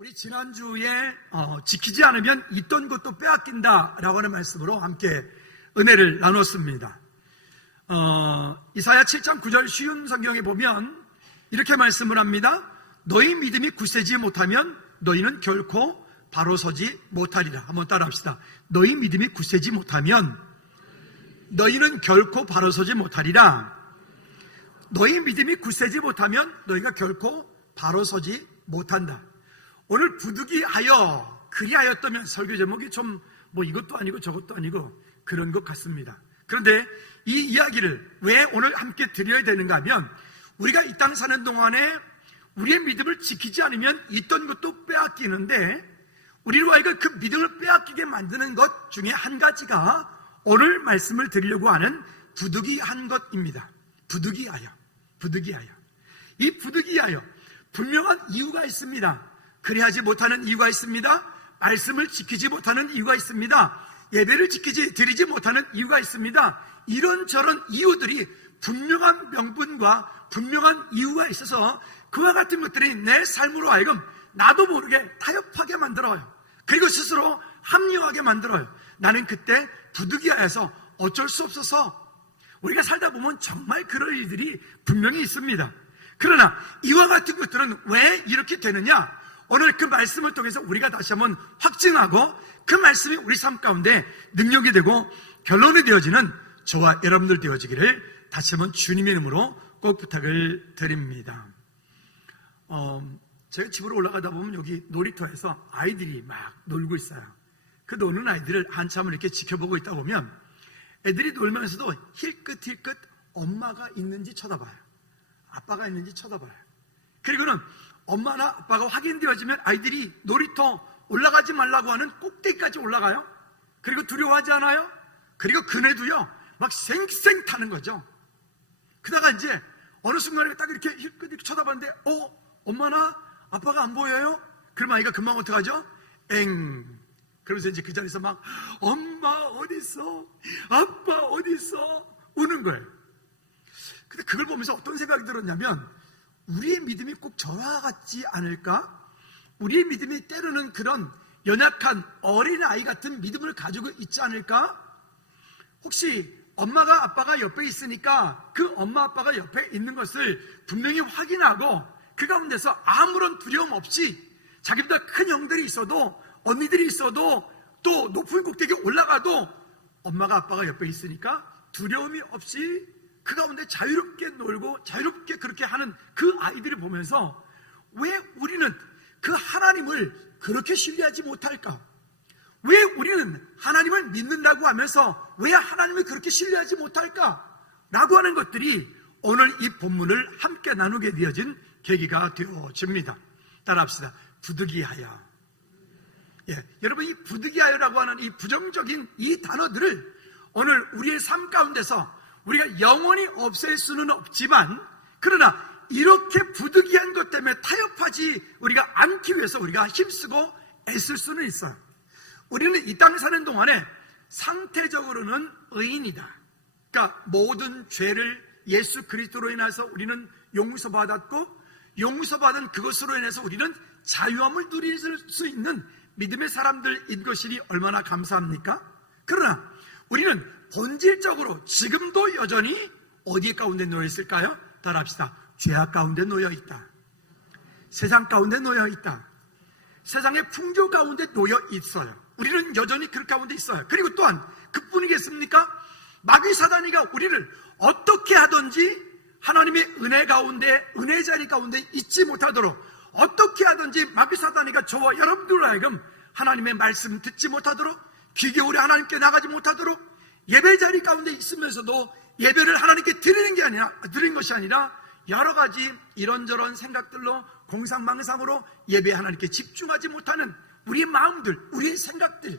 우리 지난주에 지키지 않으면 있던 것도 빼앗긴다 라고 하는 말씀으로 함께 은혜를 나눴습니다. 이사야 7장 9절 쉬운 성경에 보면 이렇게 말씀을 합니다. 너희 믿음이 굳세지 못하면 너희는 결코 바로 서지 못하리라. 한번 따라합시다. 너희 믿음이 굳세지 못하면 너희는 결코 바로 서지 못하리라. 너희 믿음이 굳세지 못하면 너희가 결코 바로 서지 못한다. 오늘 부득이하여 그리하였다면 설교 제목이 좀 이것도 아니고 저것도 아니고 그런 것 같습니다. 그런데 이 이야기를 왜 오늘 함께 드려야 되는가 하면 우리가 이 땅 사는 동안에 우리의 믿음을 지키지 않으면 있던 것도 빼앗기는데 우리로 하여금 그 믿음을 빼앗기게 만드는 것 중에 한 가지가 오늘 말씀을 드리려고 하는 부득이한 것입니다. 부득이하여. 이 부득이하여 분명한 이유가 있습니다. 그리하지 못하는 이유가 있습니다. 말씀을 지키지 못하는 이유가 있습니다. 예배를 드리지 못하는 이유가 있습니다. 이런저런 이유들이 분명한 명분과 분명한 이유가 있어서 그와 같은 것들이 내 삶으로 하여금 나도 모르게 타협하게 만들어요. 그리고 스스로 합리화하게 만들어요. 나는 그때 부득이하여서 어쩔 수 없어서 우리가 살다 보면 정말 그럴 일들이 분명히 있습니다. 그러나 이와 같은 것들은 왜 이렇게 되느냐? 오늘 그 말씀을 통해서 우리가 다시 한번 확증하고 그 말씀이 우리 삶 가운데 능력이 되고 결론이 되어지는 저와 여러분들 되어지기를 다시 한번 주님의 이름으로 꼭 부탁을 드립니다. 제가 집으로 올라가다 보면 여기 놀이터에서 아이들이 막 놀고 있어요. 그 노는 아이들을 한참을 이렇게 지켜보고 있다 보면 애들이 놀면서도 힐끗힐끗 엄마가 있는지 쳐다봐요. 아빠가 있는지 쳐다봐요. 그리고는 엄마나 아빠가 확인되어지면 아이들이 놀이터 올라가지 말라고 하는 꼭대기까지 올라가요. 그리고 두려워하지 않아요? 그리고 그네도요 막 쌩쌩 타는 거죠. 그러다가 이제 어느 순간에 딱 이렇게 힐끗 쳐다봤는데 엄마나 아빠가 안 보여요? 그럼 아이가 금방 어떡하죠? 그러면서 이제 그 자리에서 막 엄마 어딨어? 아빠 어딨어? 우는 거예요. 근데 그걸 보면서 어떤 생각이 들었냐면 우리의 믿음이 꼭 저와 같지 않을까? 우리의 믿음이 때로는 그런 연약한 어린아이 같은 믿음을 가지고 있지 않을까? 혹시 엄마가 아빠가 옆에 있으니까 그 엄마 아빠가 옆에 있는 것을 분명히 확인하고 그 가운데서 아무런 두려움 없이 자기보다 큰 형들이 있어도 언니들이 있어도 또 높은 꼭대기에 올라가도 엄마가 아빠가 옆에 있으니까 두려움이 없이 그 가운데 자유롭게 놀고 자유롭게 그렇게 하는 그 아이들을 보면서 왜 우리는 그 하나님을 그렇게 신뢰하지 못할까? 왜 우리는 하나님을 믿는다고 하면서 왜 하나님을 그렇게 신뢰하지 못할까? 라고 하는 것들이 오늘 이 본문을 함께 나누게 되어진 계기가 되어집니다. 따라합시다. 부득이하여. 여러분 이 부득이하여라고 하는 이 부정적인 이 단어들을 오늘 우리의 삶 가운데서 우리가 영원히 없앨 수는 없지만 그러나 이렇게 부득이한 것 때문에 타협하지 우리가 않기 위해서 우리가 힘쓰고 애쓸 수는 있어요. 우리는 이 땅에 사는 동안에 상태적으로는 의인이다. 그러니까 모든 죄를 예수 그리스도로 인해서 우리는 용서받았고 용서받은 그것으로 인해서 우리는 자유함을 누릴 수 있는 믿음의 사람들인 것이 얼마나 감사합니까? 그러나 우리는 본질적으로 지금도 여전히 어디 가운데 놓여 있을까요? 따라합시다. 죄악 가운데 놓여 있다. 세상 가운데 놓여 있다. 세상의 풍조 가운데 놓여 있어요. 우리는 여전히 그 가운데 있어요. 그리고 또한 그뿐이겠습니까? 마귀 사단이가 우리를 어떻게 하든지 하나님의 은혜 가운데 은혜 자리 가운데 있지 못하도록 어떻게 하든지 마귀 사단이가 저와 여러분들로 하여금 하나님의 말씀 듣지 못하도록 귀 기울여 하나님께 나가지 못하도록 예배 자리 가운데 있으면서도 예배를 하나님께 드리는 것이 아니라 여러 가지 이런저런 생각들로 공상망상으로 예배 하나님께 집중하지 못하는 우리의 마음들, 우리의 생각들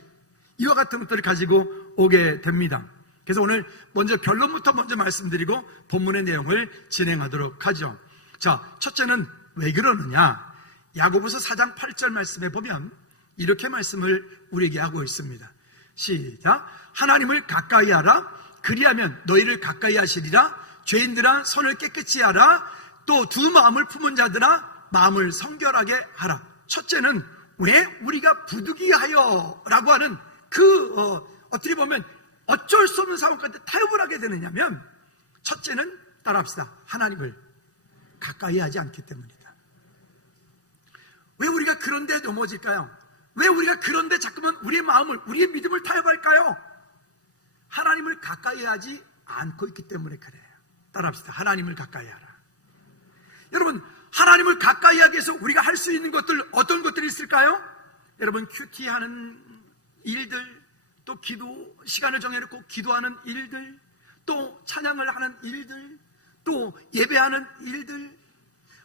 이와 같은 것들을 가지고 오게 됩니다. 그래서 오늘 먼저 결론부터 먼저 말씀드리고 본문의 내용을 진행하도록 하죠. 자, 첫째는 왜 그러느냐? 야고보서 4장 8절 말씀에 보면 이렇게 말씀을 우리에게 하고 있습니다. 시작. 하나님을 가까이 하라. 그리하면 너희를 가까이 하시리라. 죄인들아 손을 깨끗이 하라. 또 두 마음을 품은 자들아 마음을 성결하게 하라. 첫째는 왜 우리가 부득이하여 라고 하는 어떻게 보면 어쩔 수 없는 상황 가운데 타협을 하게 되느냐면, 첫째는 따라합시다. 하나님을 가까이 하지 않기 때문이다. 왜 우리가 그런 데 넘어질까요? 왜 우리가 그런 데 자꾸만 우리의 마음을, 우리의 믿음을 타협할까요? 하나님을 가까이 하지 않고 있기 때문에 그래요. 따라합시다. 하나님을 가까이 하라. 여러분, 하나님을 가까이 하기 위해서 우리가 할 수 있는 것들, 어떤 것들이 있을까요? 여러분, 큐티하는 일들, 또 기도 시간을 정해놓고 기도하는 일들, 또 찬양을 하는 일들, 또 예배하는 일들,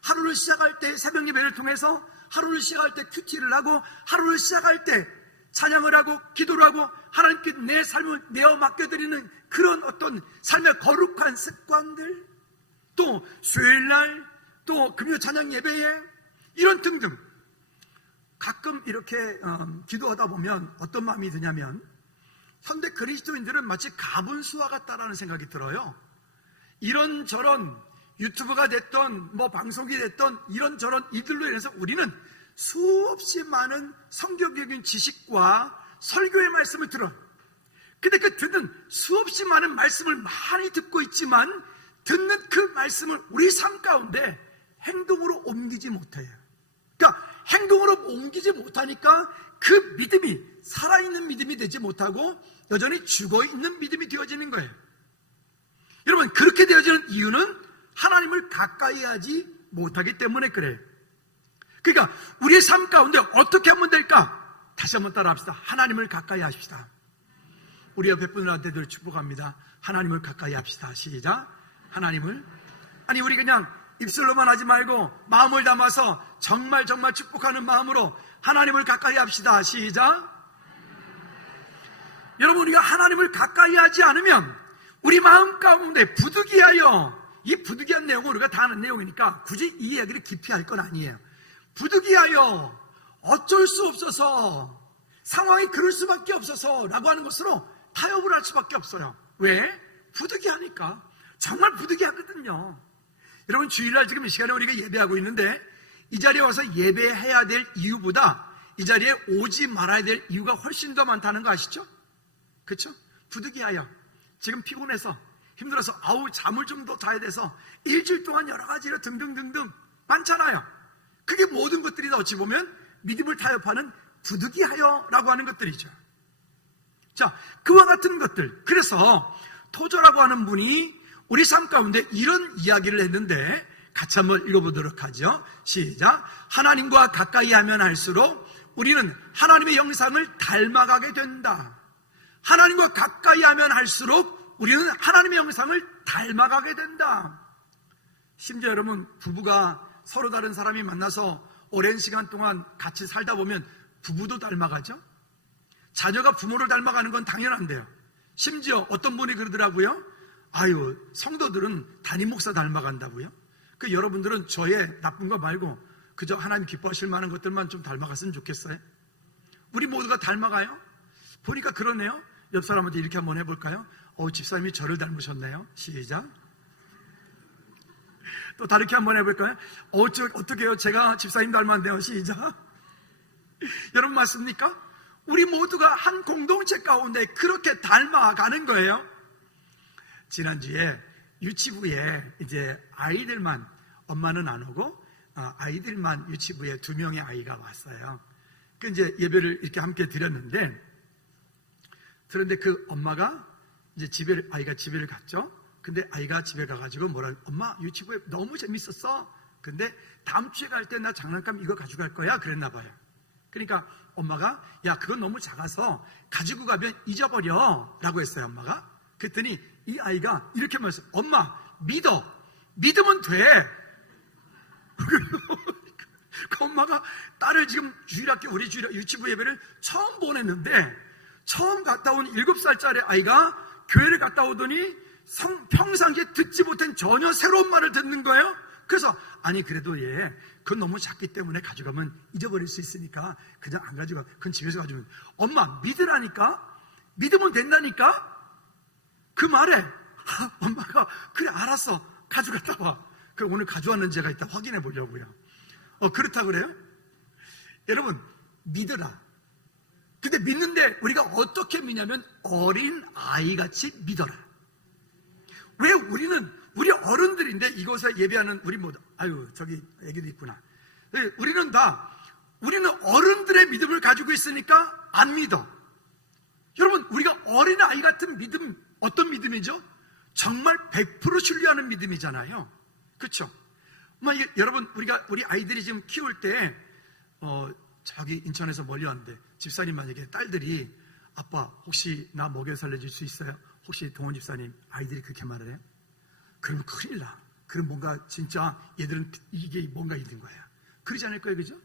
하루를 시작할 때 새벽 예배를 통해서 하루를 시작할 때 큐티를 하고, 하루를 시작할 때 찬양을 하고 기도를 하고 하나님께 내 삶을 내어 맡겨드리는 그런 어떤 삶의 거룩한 습관들, 또 수요일날, 또 금요 찬양 예배에 이런 등등, 가끔 이렇게 기도하다 보면 어떤 마음이 드냐면, 현대 그리스도인들은 마치 가분수와 같다라는 생각이 들어요. 이런저런 유튜브가 됐던 뭐 방송이 됐던 이런저런 이들로 인해서 우리는 수없이 많은 성경적인 지식과 설교의 말씀을 들어요. 근데 그 듣는 수없이 많은 말씀을 많이 듣고 있지만, 듣는 그 말씀을 우리 삶 가운데 행동으로 옮기지 못해요. 그러니까 행동으로 옮기지 못하니까 그 믿음이 살아있는 믿음이 되지 못하고 여전히 죽어있는 믿음이 되어지는 거예요. 여러분, 그렇게 되어지는 이유는 하나님을 가까이 하지 못하기 때문에 그래요. 그러니까 우리의 삶 가운데 어떻게 하면 될까? 다시 한번 따라합시다. 하나님을 가까이 하십시다. 우리 옆에 분들한테들 축복합니다. 하나님을 가까이 합시다. 시작. 하나님을. 아니, 우리 그냥 입술로만 하지 말고 마음을 담아서 정말 축복하는 마음으로 하나님을 가까이 합시다. 시작. 여러분, 우리가 하나님을 가까이 하지 않으면 우리 마음 가운데 부득이하여, 이 부득이한 내용은 우리가 다 아는 내용이니까 굳이 이 이야기를 깊이 할 건 아니에요. 부득이하여, 어쩔 수 없어서, 상황이 그럴 수밖에 없어서 라고 하는 것으로 타협을 할 수밖에 없어요. 왜? 부득이하니까. 정말 부득이하거든요. 여러분, 주일날 지금 이 시간에 우리가 예배하고 있는데, 이 자리에 와서 예배해야 될 이유보다 이 자리에 오지 말아야 될 이유가 훨씬 더 많다는 거 아시죠? 그렇죠? 부득이하여, 지금 피곤해서 힘들어서 잠을 좀 더 자야 돼서 일주일 동안 여러 가지로 등등등등 많잖아요. 그게 모든 것들이 다 어찌 보면 믿음을 타협하는 부득이하여라고 하는 것들이죠. 자, 그와 같은 것들. 그래서 토저라고 하는 분이 우리 삶 가운데 이런 이야기를 했는데, 같이 한번 읽어보도록 하죠. 시작. 하나님과 가까이 하면 할수록 우리는 하나님의 형상을 닮아가게 된다. 하나님과 가까이 하면 할수록 우리는 하나님의 형상을 닮아가게 된다. 심지어 여러분, 부부가 서로 다른 사람이 만나서 오랜 시간 동안 같이 살다 보면 부부도 닮아가죠. 자녀가 부모를 닮아가는 건 당연한데요. 심지어 어떤 분이 그러더라고요. 아유, 성도들은 담임 목사 닮아간다고요? 그 여러분들은 저의 나쁜 거 말고 그저 하나님 기뻐하실 만한 것들만 좀 닮아갔으면 좋겠어요. 우리 모두가 닮아가요? 보니까 그러네요. 옆 사람한테 이렇게 한번 해볼까요? 집사님이 저를 닮으셨네요. 시작. 또 다르게 한번 해볼까요? 어떻게 해요? 제가 집사님 닮았네요. 시작. 여러분, 맞습니까? 우리 모두가 한 공동체 가운데 그렇게 닮아가는 거예요. 지난주에 유치부에 이제 아이들만, 엄마는 안 오고 아이들만 유치부에 2명의 아이가 왔어요. 그 이제 예배를 이렇게 함께 드렸는데, 그런데 그 엄마가 이제 아이가 집에를 갔죠. 근데 아이가 집에 가가지고 엄마, 유치부에 너무 재밌었어. 근데 다음 주에 갈 때 나 장난감 이거 가져갈 거야. 그랬나 봐요. 그러니까 엄마가, 야, 그건 너무 작아서 가지고 가면 잊어버려 라고 했어요, 엄마가. 그랬더니 이 아이가 이렇게 말했어요. 엄마, 믿으면 돼. 그 엄마가 딸을 지금 우리 유치부 예배를 처음 보냈는데, 처음 갔다 온 7살짜리 아이가 교회를 갔다 오더니 평상시에 듣지 못한 전혀 새로운 말을 듣는 거예요. 그래서 아니, 그래도 얘 그건 너무 작기 때문에 가져가면 잊어버릴 수 있으니까 그냥 안 가져가, 그건 집에서 가져오면. 엄마, 믿으라니까, 믿으면 된다니까. 그 말에 엄마가 그래, 알았어, 가져갔다 와. 그럼 오늘 가져왔는 제가 이따 확인해 보려고요. 그렇다 그래요? 여러분, 믿어라. 근데 믿는데 우리가 어떻게 믿냐면 어린 아이같이 믿어라. 왜 우리 어른들인데 이곳에 예배하는 우리 모두, 아유 저기 애기도 있구나. 우리는 어른들의 믿음을 가지고 있으니까 안 믿어. 여러분, 우리가 어린 아이 같은 믿음, 어떤 믿음이죠? 정말 100% 신뢰하는 믿음이잖아요. 그렇죠? 여러분, 우리 아이들이 지금 키울 때 저기 인천에서 멀리 왔는데 집사님 만약에 딸들이 아빠 혹시 나 먹여 살려줄 수 있어요? 혹시 동원 집사님 아이들이 그렇게 말을 해요? 그러면 큰일 나. 그럼 뭔가 진짜 얘들은 이게 뭔가 있는 거야. 그러지 않을 거예요, 그죠?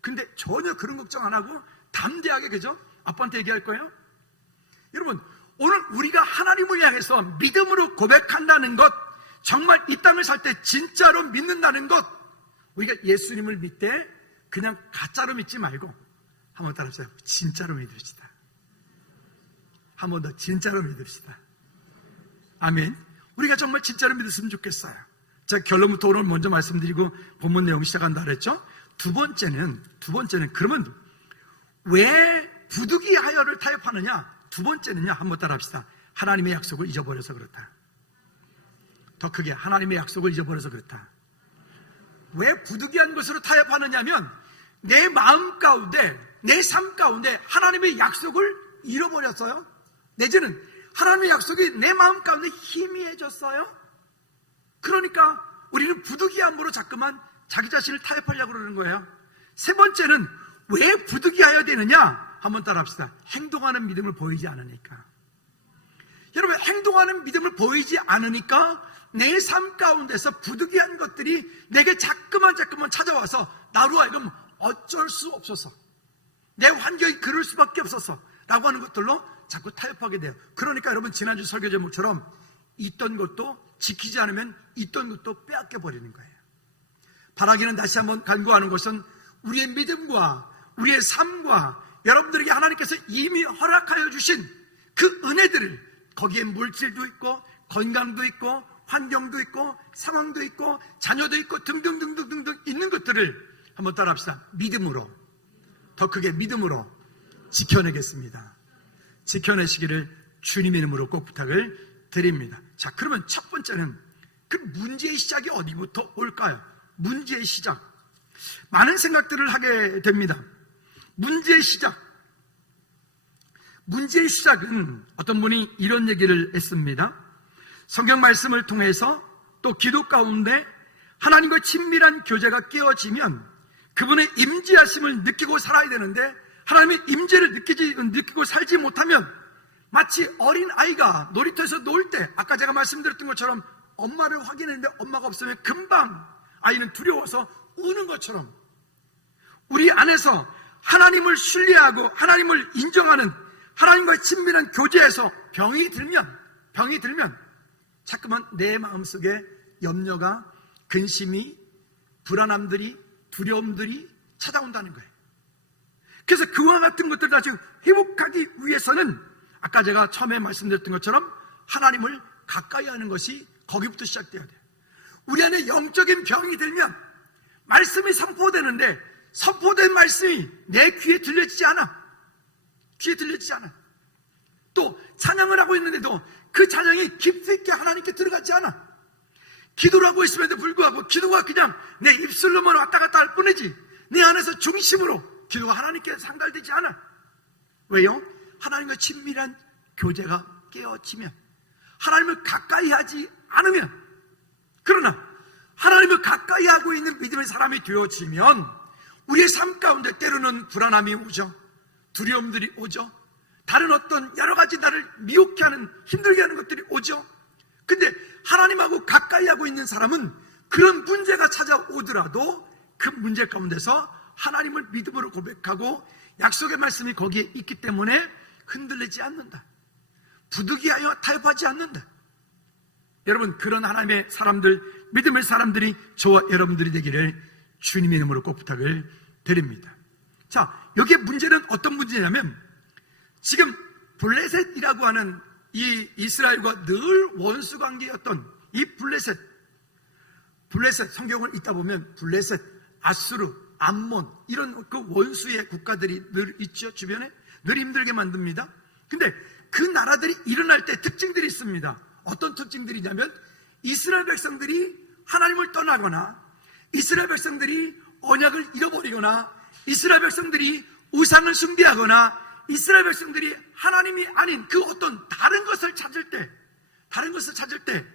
근데 전혀 그런 걱정 안 하고 담대하게, 그죠? 아빠한테 얘기할 거예요. 여러분, 오늘 우리가 하나님을 향해서 믿음으로 고백한다는 것, 정말 이 땅을 살 때 진짜로 믿는다는 것, 우리가 예수님을 믿되 그냥 가짜로 믿지 말고 한번 따라해보세요. 진짜로 믿읍시다. 한 번 더 진짜로 믿읍시다. 아멘. 우리가 정말 진짜로 믿었으면 좋겠어요. 제가 결론부터 오늘 먼저 말씀드리고 본문 내용 시작한다 그랬죠. 두 번째는 그러면 왜 부득이하여를 타협하느냐? 두 번째는요, 한번 따라합시다. 하나님의 약속을 잊어버려서 그렇다. 더 크게, 하나님의 약속을 잊어버려서 그렇다. 왜 부득이한 것으로 타협하느냐면 내 마음 가운데, 내 삶 가운데 하나님의 약속을 잃어버렸어요. 내지는 하나님의 약속이 내 마음 가운데 희미해졌어요. 그러니까 우리는 부득이함으로 자꾸만 자기 자신을 타협하려고 그러는 거예요. 세 번째는 왜 부득이하여야 되느냐? 한번 따라합시다. 행동하는 믿음을 보이지 않으니까. 여러분, 행동하는 믿음을 보이지 않으니까 내 삶 가운데서 부득이한 것들이 내게 자꾸만 찾아와서 나로 하여금 어쩔 수 없어서, 내 환경이 그럴 수밖에 없어서 라고 하는 것들로 자꾸 타협하게 돼요. 그러니까 여러분, 지난주 설교 제목처럼 있던 것도 지키지 않으면 있던 것도 빼앗겨 버리는 거예요. 바라기는 다시 한번 간구하는 것은 우리의 믿음과 우리의 삶과 여러분들에게 하나님께서 이미 허락하여 주신 그 은혜들을, 거기에 물질도 있고 건강도 있고 환경도 있고 상황도 있고 자녀도 있고 등등등등등 있는 것들을 한번 따라합시다. 믿음으로, 더 크게 믿음으로 지켜내겠습니다. 지켜내시기를 주님의 이름으로 꼭 부탁을 드립니다. 자, 그러면 첫 번째는 그 문제의 시작이 어디부터 올까요? 문제의 시작. 많은 생각들을 하게 됩니다. 문제의 시작은 어떤 분이 이런 얘기를 했습니다. 성경 말씀을 통해서 또 기도 가운데 하나님과 친밀한 교제가 깨어지면 그분의 임재하심을 느끼고 살아야 되는데, 하나님의 임재를 느끼고 살지 못하면 마치 어린 아이가 놀이터에서 놀 때, 아까 제가 말씀드렸던 것처럼 엄마를 확인했는데 엄마가 없으면 금방 아이는 두려워서 우는 것처럼, 우리 안에서 하나님을 신뢰하고 하나님을 인정하는 하나님과의 친밀한 교제에서 병이 들면 자꾸만 내 마음속에 염려가, 근심이, 불안함들이, 두려움들이 찾아온다는 거예요. 그래서 그와 같은 것들을 다시 회복하기 위해서는 아까 제가 처음에 말씀드렸던 것처럼 하나님을 가까이 하는 것이 거기부터 시작돼야 돼요. 우리 안에 영적인 병이 들면 말씀이 선포되는데 선포된 말씀이 내 귀에 들려지지 않아. 또 찬양을 하고 있는데도 그 찬양이 깊이 있게 하나님께 들어가지 않아. 기도를 하고 있음에도 불구하고 기도가 그냥 내 입술로만 왔다 갔다 할 뿐이지 내 안에서 중심으로 기도가 하나님께 상달되지 않아. 왜요? 하나님과 친밀한 교제가 깨어지면, 하나님을 가까이 하지 않으면, 그러나 하나님을 가까이 하고 있는 믿음의 사람이 되어지면 우리의 삶 가운데 때로는 불안함이 오죠. 두려움들이 오죠. 다른 어떤 여러 가지 나를 미혹해 하는, 힘들게 하는 것들이 오죠. 근데 하나님하고 가까이 하고 있는 사람은 그런 문제가 찾아오더라도 그 문제 가운데서 하나님을 믿음으로 고백하고 약속의 말씀이 거기에 있기 때문에 흔들리지 않는다. 부득이하여 타협하지 않는다. 여러분, 그런 하나님의 사람들, 믿음의 사람들이 저와 여러분들이 되기를 주님의 이름으로 꼭 부탁을 드립니다. 자, 여기에 문제는 어떤 문제냐면, 지금 블레셋이라고 하는 이 이스라엘과 늘 원수 관계였던 이 블레셋, 성경을 읽다 보면 블레셋, 아수르, 암몬 이런 그 원수의 국가들이 늘 있죠. 주변에 늘 힘들게 만듭니다. 근데 그 나라들이 일어날 때 특징들이 있습니다. 어떤 특징들이냐면 이스라엘 백성들이 하나님을 떠나거나 이스라엘 백성들이 언약을 잃어버리거나 이스라엘 백성들이 우상을 숭배하거나 이스라엘 백성들이 하나님이 아닌 그 어떤 다른 것을 찾을 때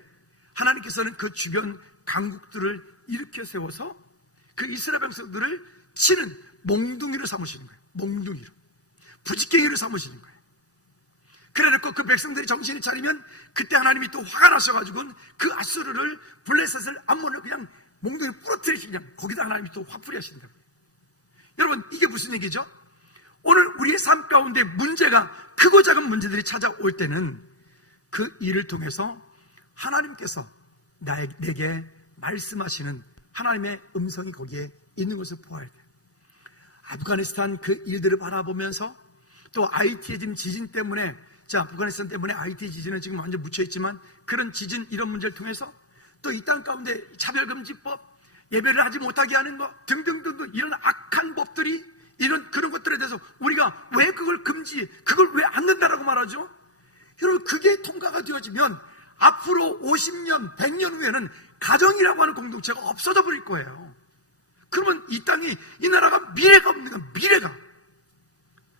하나님께서는 그 주변 강국들을 일으켜 세워서 그 이스라엘 백성들을 치는 몽둥이로 삼으시는 거예요. 몽둥이로, 부지깽이로 삼으시는 거예요. 그래놓고 그 백성들이 정신이 차리면 그때 하나님이 또 화가 나셔가지고 그 아수르를, 블레셋을, 암몬을 그냥 몽둥이 부러뜨리시냐, 거기다 하나님이 또 화풀이 하신다고요. 여러분, 이게 무슨 얘기죠? 오늘 우리의 삶 가운데 문제가, 크고 작은 문제들이 찾아올 때는 그 일을 통해서 하나님께서 내게 말씀하시는 하나님의 음성이 거기에 있는 것을 보아야 돼요. 아프가니스탄 그 일들을 바라보면서 또 IT의 지금 지진 때문에, 자, 아프가니스탄 때문에 IT 지진은 지금 완전 묻혀있지만 그런 지진 이런 문제를 통해서 또 이 땅 가운데 차별금지법, 예배를 하지 못하게 하는 것 등등등등 이런 악한 법들이, 이런 그런 것들에 대해서 우리가 왜 그걸 그걸 왜 안 된다라고 말하죠? 여러분, 그게 통과가 되어지면 앞으로 50년, 100년 후에는 가정이라고 하는 공동체가 없어져 버릴 거예요. 그러면 이 땅이, 이 나라가 미래가 없는 거야, 미래가.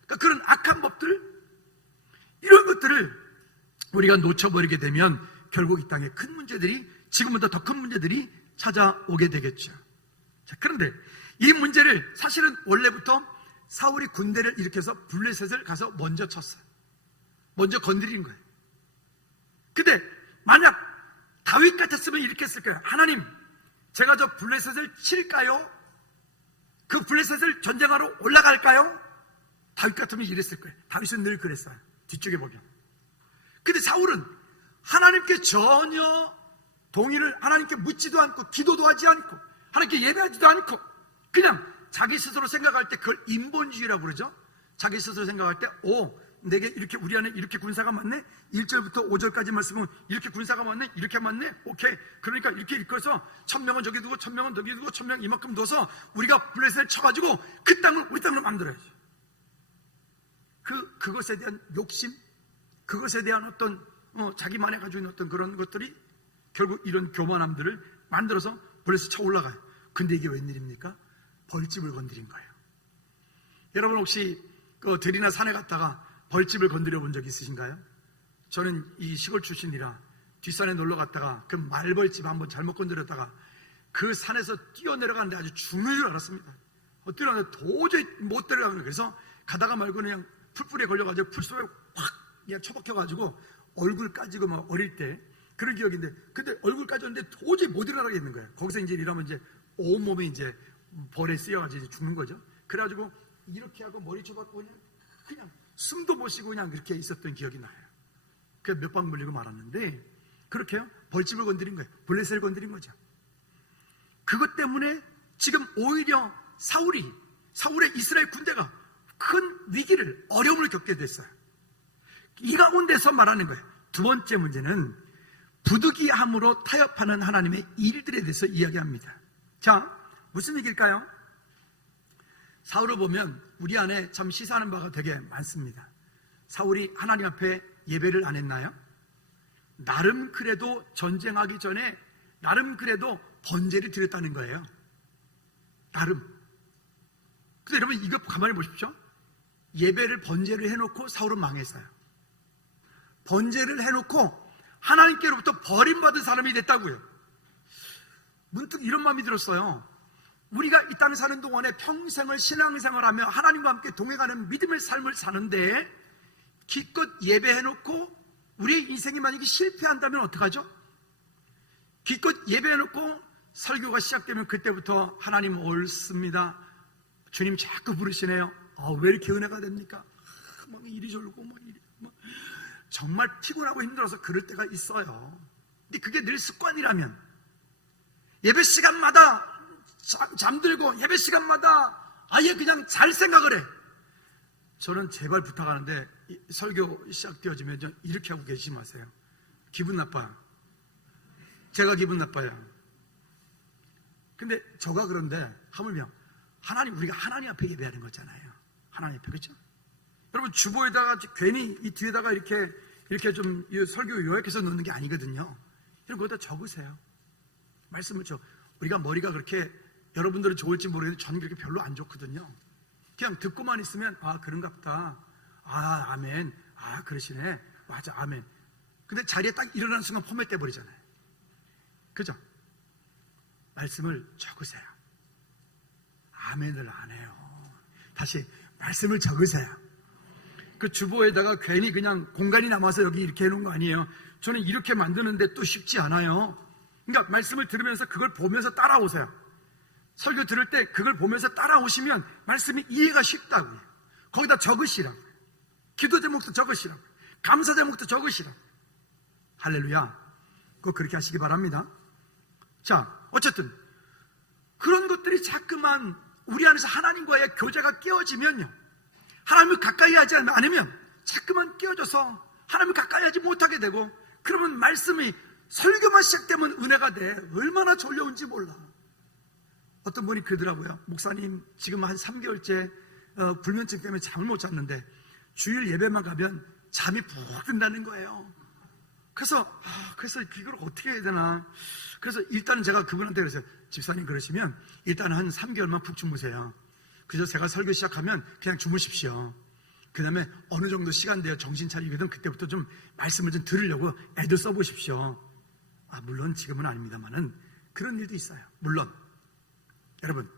그러니까 그런 악한 법들, 이런 것들을 우리가 놓쳐버리게 되면 결국 이 땅에 큰 문제들이, 지금보다 더 큰 문제들이 찾아오게 되겠죠. 자, 그런데 이 문제를 사실은 원래부터 사울이 군대를 일으켜서 블레셋을 가서 먼저 쳤어요. 먼저 건드린 거예요. 근데 만약 다윗 같았으면 이렇게 했을 거예요. 하나님, 제가 저 블레셋을 칠까요? 그 블레셋을 전쟁하러 올라갈까요? 다윗 같으면 이랬을 거예요. 다윗은 늘 그랬어요. 뒤쪽에 보면. 근데 사울은 하나님께 전혀 동의를, 하나님께 묻지도 않고 기도도 하지 않고 하나님께 예배하지도 않고 그냥 자기 스스로 생각할 때 그걸 인본주의라고 그러죠. 자기 스스로 생각할 때, 내게 이렇게, 우리 안에 이렇게 군사가 많네? 1절부터 5절까지 말씀은 이렇게 군사가 많네? 이렇게 많네? 오케이. 그러니까 이렇게 읽어서 1000명은 저기 두고 1000명은 저기 두고 1000명 이만큼 둬서 우리가 블레셋을 쳐가지고 그 땅을 우리 땅으로 만들어야지. 그것에 대한 욕심, 그것에 대한 어떤 자기만이 가지고 있는 어떤 그런 것들이 결국 이런 교만함들을 만들어서 블레셋 쳐 올라가요. 근데 이게 웬일입니까? 벌집을 건드린 거예요. 여러분 혹시 그 들이나 산에 갔다가 벌집을 건드려 본 적 있으신가요? 저는 이 시골 출신이라 뒷산에 놀러 갔다가 그 말벌집 한번 잘못 건드렸다가 그 산에서 뛰어내려가는데 아주 죽는 줄 알았습니다. 뛰어내려가는데 도저히 못 내려가는 거예요. 그래서 가다가 말고 그냥 풀뿌리에 걸려가지고 풀숲에 확 그냥 처박혀가지고 얼굴 까지고 막 어릴 때 그런 기억인데, 근데 얼굴 까졌는데 도저히 못 일어나겠는 거예요. 거기서 이제 이러면 이제 온몸이 이제 벌에 쓰여가지고 죽는 거죠. 그래가지고 이렇게 하고 머리 쳐박고 그냥 숨도 못 쉬고 그냥 그렇게 있었던 기억이 나요. 그래서 몇 방 물리고 말았는데, 그렇게요? 벌집을 건드린 거예요. 블레셋을 건드린 거죠. 그것 때문에 지금 오히려 사울의 이스라엘 군대가 큰 위기를, 어려움을 겪게 됐어요. 이 가운데서 말하는 거예요. 두 번째 문제는 부득이함으로 타협하는 하나님의 일들에 대해서 이야기합니다. 자, 무슨 얘기일까요? 사울을 보면 우리 안에 참 시사하는 바가 되게 많습니다. 사울이 하나님 앞에 예배를 안 했나요? 나름 그래도 전쟁하기 전에 나름 그래도 번제를 드렸다는 거예요. 나름. 근데 여러분 이거 가만히 보십시오. 예배를 번제를 해놓고 사울은 망했어요. 번제를 해놓고 하나님께로부터 버림받은 사람이 됐다고요. 문득 이런 마음이 들었어요. 우리가 이 땅에 사는 동안에 평생을 신앙생활하며 하나님과 함께 동행하는 믿음의 삶을 사는데 기껏 예배해놓고 우리의 인생이 만약에 실패한다면 어떡하죠? 기껏 예배해놓고 설교가 시작되면 그때부터 하나님 옳습니다. 주님 자꾸 부르시네요. 왜 이렇게 은혜가 됩니까? 막 이리 졸고 정말 피곤하고 힘들어서 그럴 때가 있어요. 근데 그게 늘 습관이라면 예배 시간마다 잠들고 예배 시간마다 아예 그냥 잘 생각을 해. 저는 제발 부탁하는데 설교 시작되어지면 이렇게 하고 계시지 마세요. 기분 나빠요. 제가 기분 나빠요. 근데 저가 그런데 하물며 우리가 하나님 앞에 예배하는 거잖아요. 하나님 앞에, 그렇죠? 여러분, 주보에다가 괜히 이 뒤에다가 이렇게 좀 설교 요약해서 넣는 게 아니거든요. 이런 거다 적으세요. 말씀을 우리가 머리가 그렇게, 여러분들은 좋을지 모르겠는데 저는 그렇게 별로 안 좋거든요. 그냥 듣고만 있으면 그런가 보다. 아멘. 그러시네. 맞아, 아멘. 근데 자리에 딱 일어나는 순간 포맷돼 버리잖아요. 그죠? 말씀을 적으세요. 아멘을 안 해요. 다시 말씀을 적으세요. 그 주보에다가 괜히 그냥 공간이 남아서 여기 이렇게 해놓은 거 아니에요. 저는 이렇게 만드는데 또 쉽지 않아요. 그러니까 말씀을 들으면서 그걸 보면서 따라오세요. 설교 들을 때 그걸 보면서 따라오시면 말씀이 이해가 쉽다고요. 거기다 적으시라고요. 기도 제목도 적으시라고요. 감사 제목도 적으시라고요. 할렐루야. 꼭 그렇게 하시기 바랍니다. 자, 어쨌든 그런 것들이 자꾸만 우리 안에서 하나님과의 교제가 깨어지면요, 하나님을 가까이 하지 않으면 자꾸만 깨어져서 하나님을 가까이 하지 못하게 되고, 그러면 말씀이 설교만 시작되면 은혜가 돼. 얼마나 졸려온지 몰라. 어떤 분이 그러더라고요. 목사님, 지금 한 3개월째 불면증 때문에 잠을 못 잤는데 주일 예배만 가면 잠이 푹 든다는 거예요. 그래서 이걸 어떻게 해야 되나. 그래서 일단은 제가 그분한테 그랬어요. 집사님, 그러시면 일단 한 3개월만 푹 주무세요. 그래서 제가 설교 시작하면 그냥 주무십시오. 그 다음에 어느 정도 시간 돼요 정신 차리거든. 그때부터 좀 말씀을 좀 들으려고 애들 써보십시오. 물론 지금은 아닙니다만은 그런 일도 있어요. 물론 여러분,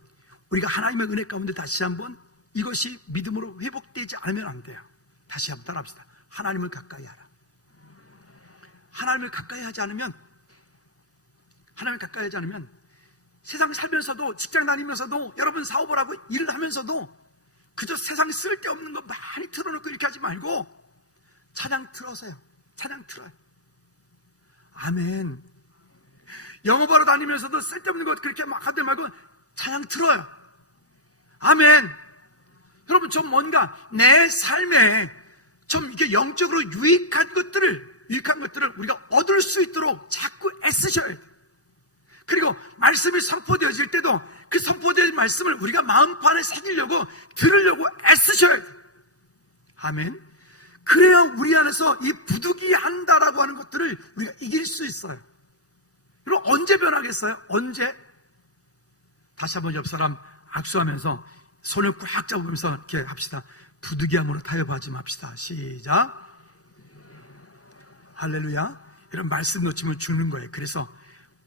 우리가 하나님의 은혜 가운데 다시 한번 이것이 믿음으로 회복되지 않으면 안 돼요. 다시 한번 따라합시다. 하나님을 가까이 하라. 하나님을 가까이 하지 않으면 세상 살면서도, 직장 다니면서도, 여러분 사업을 하고 일을 하면서도 그저 세상 쓸데없는 거 많이 틀어놓고 이렇게 하지 말고 찬양 틀어서요. 찬양 틀어요. 아멘. 영업하러 다니면서도 쓸데없는 것 그렇게 막 하지 말고 찬양 틀어요. 아멘. 여러분, 좀 뭔가 내 삶에 좀 이게 영적으로 유익한 것들을 우리가 얻을 수 있도록 자꾸 애쓰셔야 돼요. 그리고 말씀이 선포되어질 때도 그 선포된 말씀을 우리가 마음판에 새기려고 들으려고 애쓰셔야 돼요. 아멘. 그래야 우리 안에서 이 부득이한다라고 하는 것들을 우리가 이길 수 있어요. 그럼 언제 변하겠어요? 언제? 다시 한번 옆 사람 악수하면서 손을 꽉 잡으면서 이렇게 합시다. 부득이함으로 타협하지 맙시다. 시작. 할렐루야. 이런 말씀 놓치면 죽는 거예요. 그래서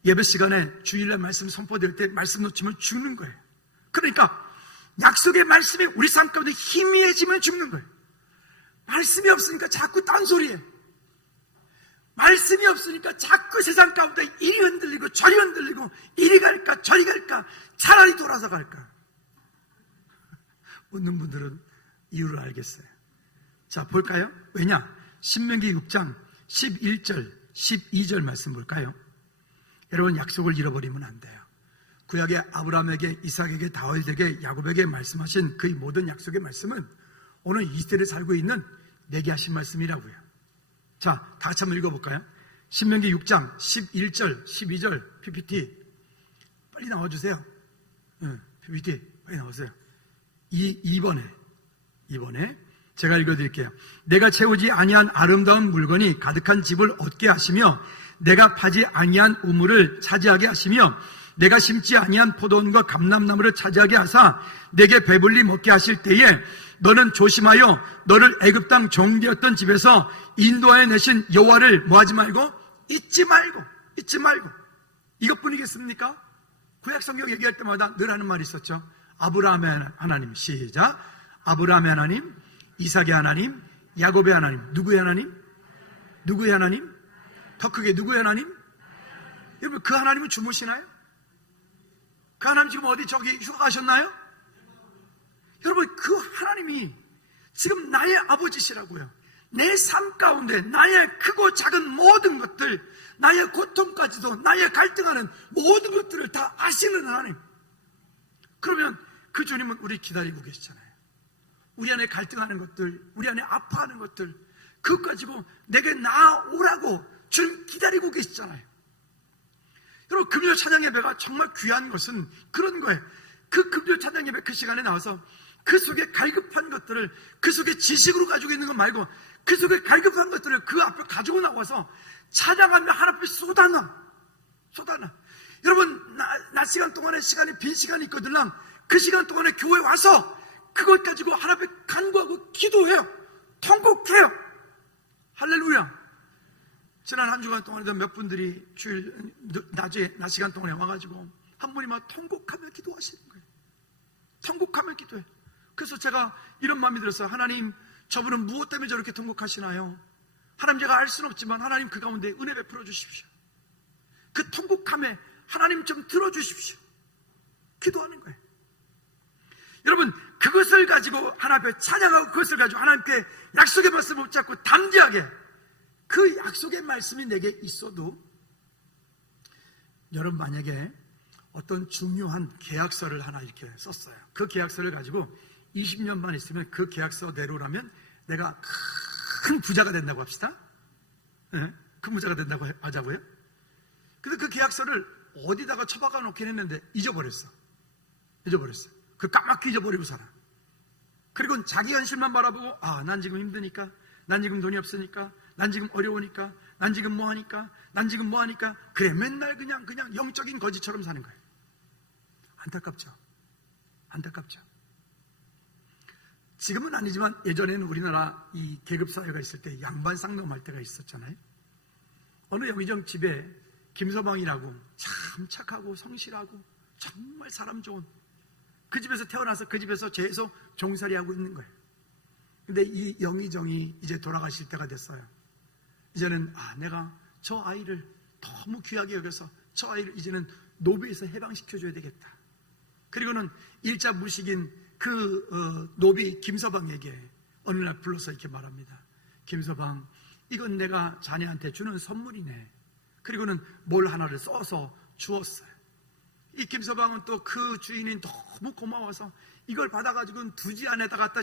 예배 시간에 주일날 말씀 선포될 때 말씀 놓치면 죽는 거예요. 그러니까 약속의 말씀이 우리 삶 가운데 희미해지면 죽는 거예요. 말씀이 없으니까 자꾸 딴소리해. 말씀이 없으니까 자꾸 세상 가운데 이리 흔들리고 저리 흔들리고, 이리 갈까 저리 갈까, 차라리 돌아서 갈까. 웃는 분들은 이유를 알겠어요. 자, 볼까요? 왜냐? 신명기 6장 11절 12절 말씀 볼까요? 여러분, 약속을 잃어버리면 안 돼요. 구약의 아브라함에게, 이삭에게, 다윗에게, 야곱에게 말씀하신 그 모든 약속의 말씀은 오늘 이 시대를 살고 있는 내게 하신 말씀이라고요. 자, 다 같이 한번 읽어볼까요? 신명기 6장 11절 12절 PPT 빨리 나와주세요. PPT 빨리 나오세요. 이번에 제가 읽어드릴게요. 내가 채우지 아니한 아름다운 물건이 가득한 집을 얻게 하시며, 내가 파지 아니한 우물을 차지하게 하시며, 내가 심지 아니한 포도원과 감람나무를 차지하게 하사 내게 배불리 먹게 하실 때에 너는 조심하여 너를 애굽 땅 종되었던 집에서 인도하여 내신 여호와를 뭐하지 말고 잊지 말고. 이것뿐이겠습니까? 구약 성경 얘기할 때마다 늘 하는 말이 있었죠. 아브라함의 하나님. 시작. 아브라함의 하나님, 이삭의 하나님, 야곱의 하나님. 누구의 하나님? 누구의 하나님? 더 크게, 누구의 하나님? 여러분, 그 하나님은 주무시나요? 그 하나님 지금 어디 저기 휴가 가셨나요? 여러분, 그 하나님이 지금 나의 아버지시라고요. 내 삶 가운데 나의 크고 작은 모든 것들, 나의 고통까지도, 나의 갈등하는 모든 것들을 다 아시는 하나님. 그러면 그 주님은 우리 기다리고 계시잖아요. 우리 안에 갈등하는 것들, 우리 안에 아파하는 것들, 그것 가지고 내게 나오라고 주님 기다리고 계시잖아요. 여러분, 금요 찬양 예배가 정말 귀한 것은 그런 거예요. 그 금요 찬양 예배 그 시간에 나와서 그 속에 갈급한 것들을, 그 속에 지식으로 가지고 있는 것 말고 그 속에 갈급한 것들을 그 앞에 가지고 나와서 찬양하며 하나님 앞에 쏟아놔. 여러분, 낮 시간 동안에 빈 시간이 있거든요. 그 시간 동안에 교회에 와서 그것 가지고 하나님 앞에 간구하고 기도해요. 통곡해요. 할렐루야. 지난 한 주간 동안에도 몇 분들이 주일 낮 시간 동안에 와가지고 한 분이 막 통곡하며 기도하시는 거예요. 통곡하며 기도해. 그래서 제가 이런 마음이 들었어요. 하나님, 저분은 무엇 때문에 저렇게 통곡하시나요? 하나님, 제가 알 수는 없지만 하나님 그 가운데 은혜 베풀어 주십시오. 그 통곡함에 하나님 좀 들어주십시오. 기도하는 거예요. 여러분, 그것을 가지고 하나님 앞에 찬양하고 그것을 가지고 하나님께 약속의 말씀을 붙잡고 담대하게 그 약속의 말씀이 내게 있어도, 여러분 만약에 어떤 중요한 계약서를 하나 이렇게 썼어요. 그 계약서를 가지고 20년만 있으면 그 계약서대로라면 내가 큰 부자가 된다고 합시다. 네? 큰 부자가 된다고 하자고요. 근데 그 계약서를 어디다가 처박아 놓긴 했는데 잊어버렸어. 그 까맣게 잊어버리고 살아. 그리고 자기 현실만 바라보고, 난 지금 힘드니까, 난 지금 돈이 없으니까, 난 지금 어려우니까, 난 지금 뭐하니까, 그래 맨날 그냥 영적인 거지처럼 사는 거예요. 안타깝죠. 지금은 아니지만 예전에는 우리나라 이 계급사회가 있을 때 양반 상놈할 때가 있었잖아요. 어느 여기정 집에 김서방이라고 참 착하고 성실하고 정말 사람 좋은, 그 집에서 태어나서 그 집에서 계속 종살이하고 있는 거예요. 근데 이 영의정이 이제 돌아가실 때가 됐어요. 이제는 내가 저 아이를 너무 귀하게 여겨서 저 아이를 이제는 노비에서 해방시켜줘야 되겠다. 그리고는 일자 무식인 그 노비 김서방에게 어느 날 불러서 이렇게 말합니다. 김서방, 이건 내가 자네한테 주는 선물이네. 그리고는 뭘 하나를 써서 주었어요. 이 김서방은 또 그 주인이 너무 고마워서 이걸 받아가지고 두지 안에다 갖다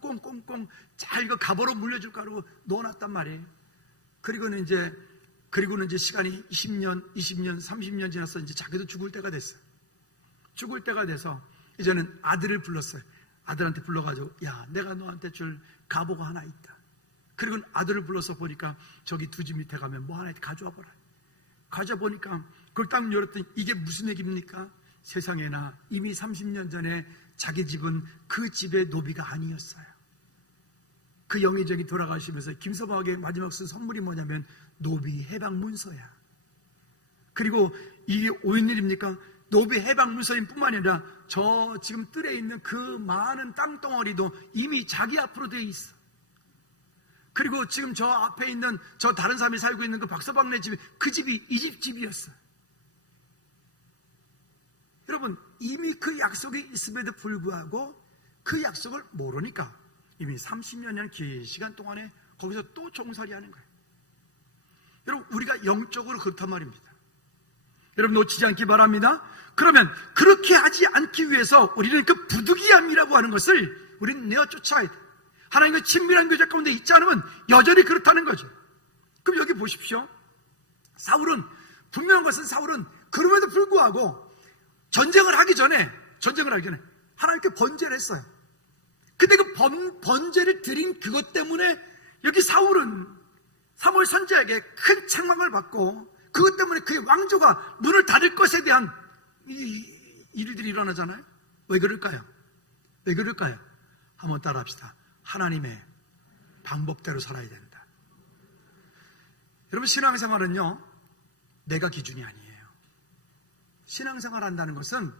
꽁꽁꽁꽁 잘 이거 갑오로 물려줄까 하고 넣어놨단 말이에요. 그리고는 이제 시간이 20년, 30년 지나서 이제 자기도 죽을 때가 됐어요. 죽을 때가 돼서 이제는 아들을 불렀어요. 아들한테 불러가지고, 야, 내가 너한테 줄 갑오가 하나 있다. 그리고 아들을 불러서 보니까 저기 두지 밑에 가면 뭐 하나 가져와 보라. 가져와 보니까 그걸 딱 열었더니 이게 무슨 얘기입니까? 세상에나 이미 30년 전에 자기 집은 그 집의 노비가 아니었어요. 그 영의정이 돌아가시면서 김서방에게 마지막 쓴 선물이 뭐냐면 노비 해방 문서야. 그리고 이게 웬일입니까? 노비 해방 문서인 뿐만 아니라 저 지금 뜰에 있는 그 많은 땅덩어리도 이미 자기 앞으로 되어 있어. 그리고 지금 저 앞에 있는 저 다른 사람이 살고 있는 그 박서방네 집이, 그 집이 이 집 집이었어. 여러분, 이미 그 약속이 있음에도 불구하고 그 약속을 모르니까 이미 30년이라는 긴 시간 동안에 거기서 또 종살이 하는 거예요. 여러분, 우리가 영적으로 그렇단 말입니다. 여러분, 놓치지 않기 바랍니다. 그러면 그렇게 하지 않기 위해서 우리는 그 부득이함이라고 하는 것을 우리는 내어 쫓아야 돼. 하나님과 친밀한 교제 가운데 있지 않으면 여전히 그렇다는 거죠. 그럼 여기 보십시오. 분명한 것은 사울은 그럼에도 불구하고 전쟁을 하기 전에 하나님께 번제를 했어요. 근데 그 번제를 드린 그것 때문에 여기 사울은 사무엘 선지자에게 큰 책망을 받고 그것 때문에 그의 왕조가 문을 닫을 것에 대한 일들이 일어나잖아요. 왜 그럴까요? 한번 따라합시다. 하나님의 방법대로 살아야 된다. 여러분, 신앙생활은요, 내가 기준이 아니에요. 신앙생활 한다는 것은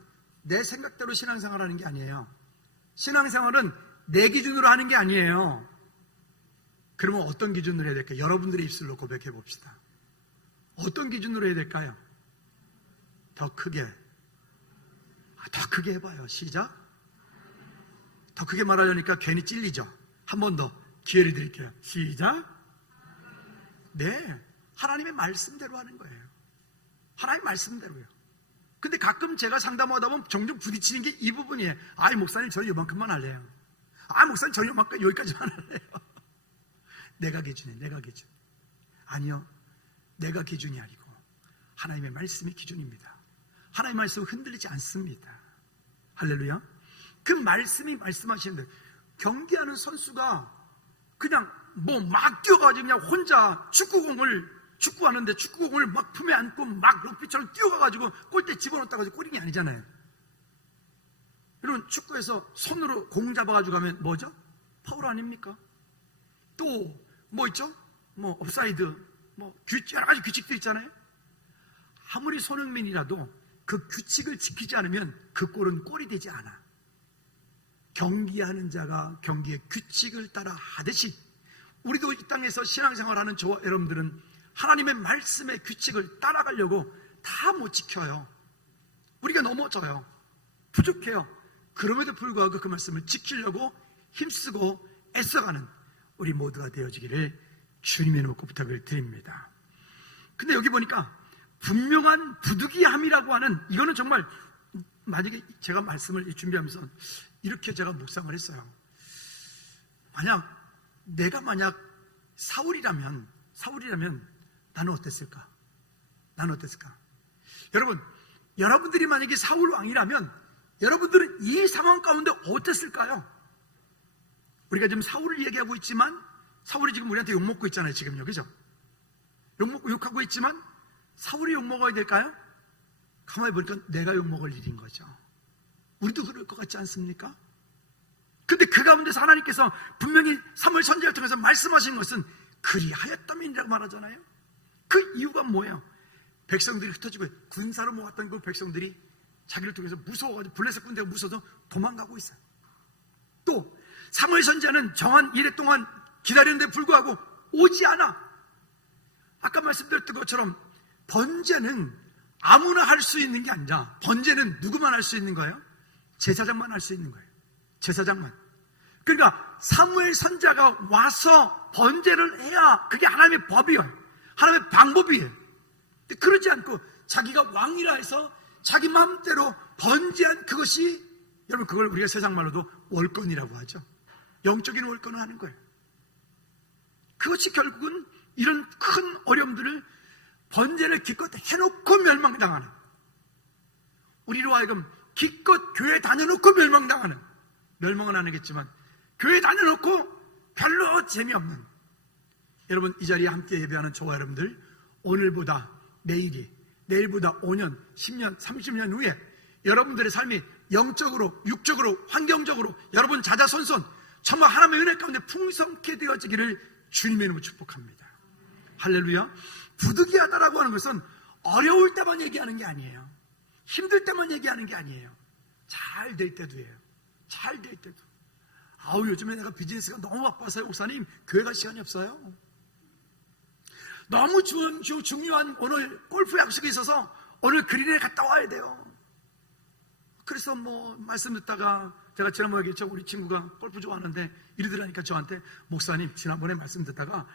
내 생각대로 신앙생활하는 게 아니에요. 신앙생활은 내 기준으로 하는 게 아니에요. 그러면 어떤 기준으로 해야 될까요? 여러분들의 입술로 고백해 봅시다. 어떤 기준으로 해야 될까요? 더 크게 해봐요. 시작. 더 크게 말하려니까 괜히 찔리죠. 한 번 더 기회를 드릴게요. 시작. 네, 하나님의 말씀대로 하는 거예요. 하나님의 말씀대로요. 근데 가끔 제가 상담하다 보면 종종 부딪히는 게 이 부분이에요. 목사님 저는 요만큼만 할래요. 목사님 저는 여기까지만 할래요. 내가 기준. 아니요, 내가 기준이 아니고 하나님의 말씀이 기준입니다. 하나님의 말씀은 흔들리지 않습니다. 할렐루야. 그 말씀이 말씀하시는데, 경기하는 선수가 그냥 뭐 막 뛰어가지고 그냥 혼자 축구하는데 축구공을 막 품에 안고 막 럭비처럼 뛰어가가지고 골대 집어넣었다가 골인이 아니잖아요. 여러분, 축구에서 손으로 공 잡아가지고 가면 뭐죠? 파울 아닙니까? 또 뭐 있죠? 뭐 옵사이드, 뭐 여러 가지 규칙도 있잖아요. 아무리 손흥민이라도 그 규칙을 지키지 않으면 그 골은 골이 되지 않아. 경기하는 자가 경기의 규칙을 따라 하듯이 우리도 이 땅에서 신앙생활하는 저와 여러분들은 하나님의 말씀의 규칙을 따라가려고 다 못 지켜요. 우리가 넘어져요. 부족해요. 그럼에도 불구하고 그 말씀을 지키려고 힘쓰고 애써가는 우리 모두가 되어지기를 주님의 이름으로 부탁을 드립니다. 근데 여기 보니까 분명한 부득이함이라고 하는, 이거는 정말, 만약에 제가 말씀을 준비하면서 이렇게 제가 묵상을 했어요. 내가 만약 사울이라면 나는 어땠을까? 여러분, 여러분들이 만약에 사울 왕이라면 여러분들은 이 상황 가운데 어땠을까요? 우리가 지금 사울을 얘기하고 있지만 사울이 지금 우리한테 욕먹고 있잖아요. 지금요, 그죠? 욕하고 있지만 사울이 욕먹어야 될까요? 가만히 보니까 내가 욕먹을 일인 거죠. 우리도 그럴 것 같지 않습니까? 근데 그 가운데서 하나님께서 분명히 사무엘 선지자를 통해서 말씀하신 것은 그리하였다면이라고 말하잖아요. 그 이유가 뭐예요? 백성들이 흩어지고 군사로 모았던 그 백성들이 자기를 통해서 무서워가지고 블레셋 군대가 무서워서 도망가고 있어요. 또 사무엘 선지자는 정한 일에 동안 기다리는데 불구하고 오지 않아. 아까 말씀드렸던 것처럼 번제는 아무나 할 수 있는 게 아니라 번제는 누구만 할 수 있는 거예요? 제사장만 할 수 있는 거예요. 제사장만. 그러니까 사무엘 선지자가 와서 번제를 해야 그게 하나님의 법이에요. 하나님의 방법이에요. 그러지 않고 자기가 왕이라 해서 자기 마음대로 번제한 그것이, 여러분, 그걸 우리가 세상 말로도 월권이라고 하죠. 영적인 월권을 하는 거예요. 그것이 결국은 이런 큰 어려움들을 번제를 기껏 해놓고 멸망당하는, 우리로 하여금 기껏 교회 다녀놓고 멸망은 안 하겠지만 교회 다녀놓고 별로 재미없는, 여러분, 이 자리에 함께 예배하는 저와 여러분들, 오늘보다 내일보다 5년, 10년, 30년 후에 여러분들의 삶이 영적으로, 육적으로, 환경적으로 여러분 자자손손 정말 하나님의 은혜 가운데 풍성케 되어지기를 주님의 이름으로 축복합니다. 할렐루야. 부득이하다라고 하는 것은 어려울 때만 얘기하는 게 아니에요. 힘들 때만 얘기하는 게 아니에요. 잘 될 때도예요. 잘 될 때도. 요즘에 내가 비즈니스가 너무 바빠서요, 목사님, 교회 갈 시간이 없어요. 너무 중요한 오늘 골프 약속이 있어서 오늘 그린에 갔다 와야 돼요. 그래서 뭐 말씀 듣다가, 제가 지난번에 얘기했죠. 우리 친구가 골프 좋아하는데 이러더라니까 저한테, 목사님, 지난번에 말씀 듣다가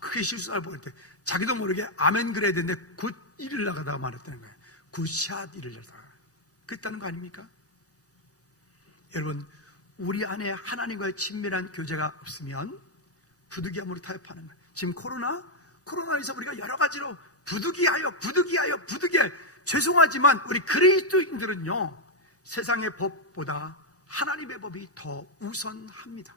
크게 실수할 뻔할 때 자기도 모르게 아멘 그래야 되는데 굿 이르려다가 말했다는 거예요. 굿샷 이르려다가. 그랬다는 거 아닙니까? 여러분, 우리 안에 하나님과의 친밀한 교제가 없으면 부득이함으로 타협하는 거예요. 지금 코로나에서 우리가 여러 가지로 부득이하여 죄송하지만 우리 그리스도인들은요, 세상의 법보다 하나님의 법이 더 우선합니다.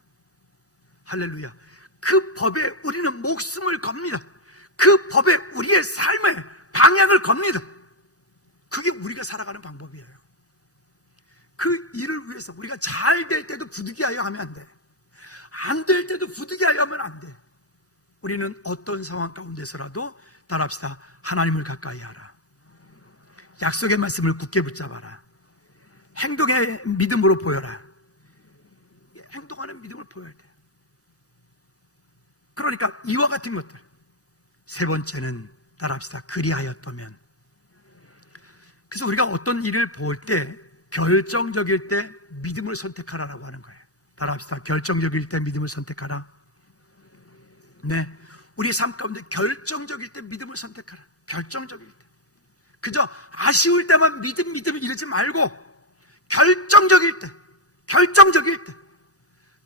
할렐루야. 그 법에 우리는 목숨을 겁니다. 그 법에 우리의 삶의 방향을 겁니다. 그게 우리가 살아가는 방법이에요. 그 일을 위해서 우리가 잘 될 때도 부득이하여 하면 안 돼. 안 될 때도 부득이하여 하면 안 돼. 우리는 어떤 상황 가운데서라도 따라합시다. 하나님을 가까이 하라. 약속의 말씀을 굳게 붙잡아라. 행동의 믿음으로 보여라. 행동하는 믿음을 보여야 돼. 그러니까 이와 같은 것들. 세 번째는 따라합시다. 그리하였다면. 그래서 우리가 어떤 일을 볼 때, 결정적일 때 믿음을 선택하라라고 하는 거예요. 따라합시다. 결정적일 때 믿음을 선택하라. 네, 우리 삶 가운데 결정적일 때 믿음을 선택하라. 결정적일 때. 그저 아쉬울 때만 믿음 이러지 말고 결정적일 때,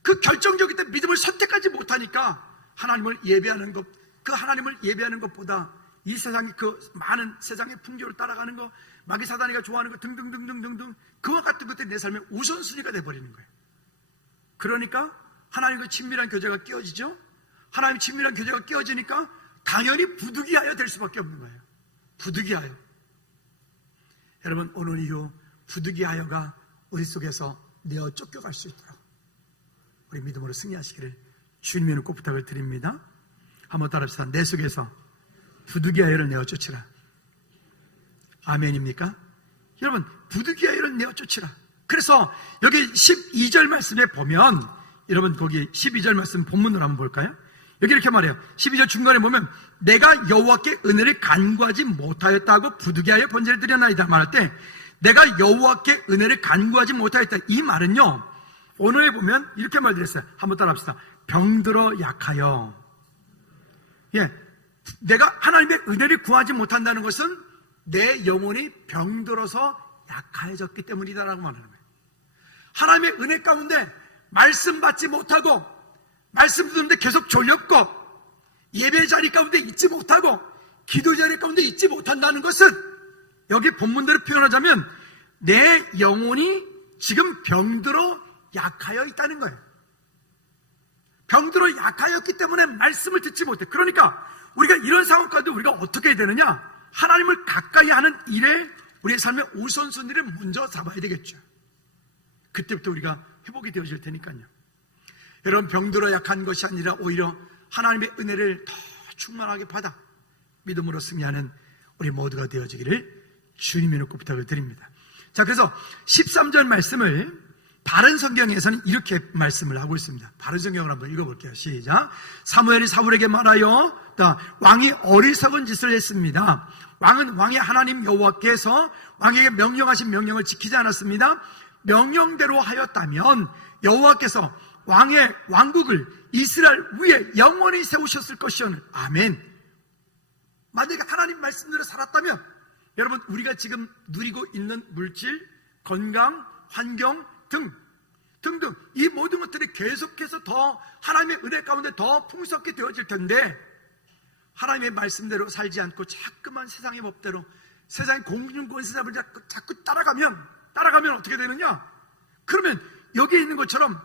그 결정적일 때 믿음을 선택하지 못하니까 하나님을 예배하는 것보다 이 세상의 그 많은 세상의 풍조를 따라가는 거, 마귀 사단이가 좋아하는 것 등등등등등등 그와 같은 것들이 내 삶의 우선순위가 돼버리는 거예요. 그러니까 하나님과 친밀한 교제가 깨어지죠. 하나님과 친밀한 교제가 깨어지니까 당연히 부득이하여 될 수밖에 없는 거예요. 부득이하여. 여러분, 오늘 이후 부득이하여가 우리 속에서 내어 쫓겨갈 수 있도록 우리 믿음으로 승리하시기를 주님의 꼭 부탁을 드립니다. 한번 따라합시다. 내 속에서 부득이하여를 내어 쫓으라. 아멘입니까? 여러분, 부득이하여를 내어 쫓으라. 그래서 여기 12절 말씀에 보면, 여러분 거기 12절 말씀 본문으로 한번 볼까요? 여기 이렇게 말해요. 12절 중간에 보면 내가 여호와께 은혜를 간구하지 못하였다고 부득이하여 번제를 드렸나이다 말할 때, 내가 여호와께 은혜를 간구하지 못하였다, 이 말은요, 오늘에 보면 이렇게 말드렸어요. 한번 따라합시다. 병들어 약하여. 예, 내가 하나님의 은혜를 구하지 못한다는 것은 내 영혼이 병들어서 약해졌기 때문이다라고 말하는 거예요. 하나님의 은혜 가운데 말씀 받지 못하고, 말씀 듣는데 계속 졸렸고, 예배 자리 가운데 있지 못하고, 기도 자리 가운데 있지 못한다는 것은, 여기 본문대로 표현하자면 내 영혼이 지금 병들어 약하여 있다는 거예요. 병들어 약하였기 때문에 말씀을 듣지 못해. 그러니까 우리가 이런 상황 가운데 우리가 어떻게 해야 되느냐? 하나님을 가까이 하는 일에 우리의 삶의 우선순위를 먼저 잡아야 되겠죠. 그때부터 우리가 회복이 되어질 테니까요. 여러분, 병들어 약한 것이 아니라 오히려 하나님의 은혜를 더 충만하게 받아 믿음으로 승리하는 우리 모두가 되어지기를 주님의 이름으로 부탁을 드립니다. 자, 그래서 13절 말씀을 바른 성경에서는 이렇게 말씀을 하고 있습니다. 바른 성경을 한번 읽어볼게요. 시작. 사무엘이 사울에게 말하여, 왕이 어리석은 짓을 했습니다. 왕은 왕의 하나님 여호와께서 왕에게 명령하신 명령을 지키지 않았습니다. 명령대로 하였다면 여호와께서 왕의 왕국을 이스라엘 위에 영원히 세우셨을 것이오늘. 아멘. 만약에 하나님 말씀대로 살았다면, 여러분, 우리가 지금 누리고 있는 물질, 건강, 환경 등등 이 모든 것들이 계속해서 더 하나님의 은혜 가운데 더 풍성하게 되어질 텐데, 하나님의 말씀대로 살지 않고 자꾸만 세상의 법대로 세상의 공중권세잡을 자꾸 따라가면 어떻게 되느냐? 그러면 여기에 있는 것처럼